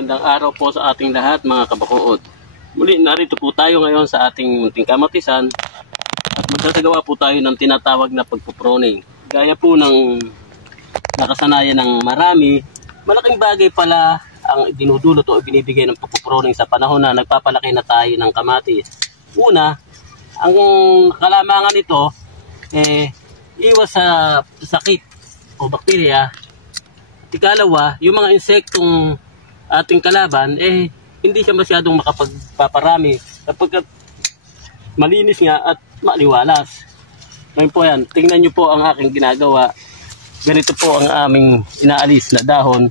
Magandang araw po sa ating lahat mga kabakuod. Muli narito po tayo ngayon sa ating munting kamatisan at magsasagawa po tayo ng tinatawag na pagpuproning. Gaya po ng nakasanayan ng marami, malaking bagay pala ang dinudulot o binibigay ng pagpuproning sa panahon na nagpapalaki na tayo ng kamatis. Una, ang kalamangan nito iwas sa sakit o bakterya. Ikalawa, yung mga insektong ating kalaban, hindi siya masyadong makapagpaparami kapag malinis nga at maliwalas. Ngayon po yan, tingnan nyo po ang aking ginagawa. Ganito po ang aming inaalis na dahon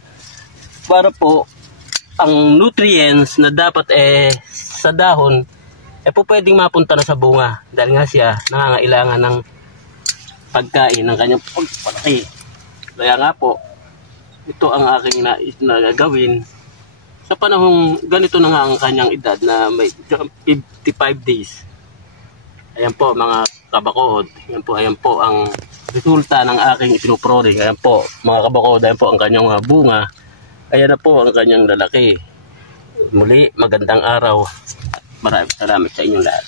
para po ang nutrients na dapat sa dahon po pwedeng mapunta na sa bunga dahil nga siya nangangailangan ng pagkain ng kanyang pagpalaki. Kaya nga po, ito ang aking nais na gagawin sa panahong ganito na nga ang kanyang edad na may 55 days. Ayan po mga kabakuod, ayan po ang resulta ng aking ipinoproning. Ayan po mga kabakuod, ayan po ang kanyang mga bunga. Ayan na po ang kanyang lalaki. Muli, magandang araw. Maraming salamat sa inyong lahat.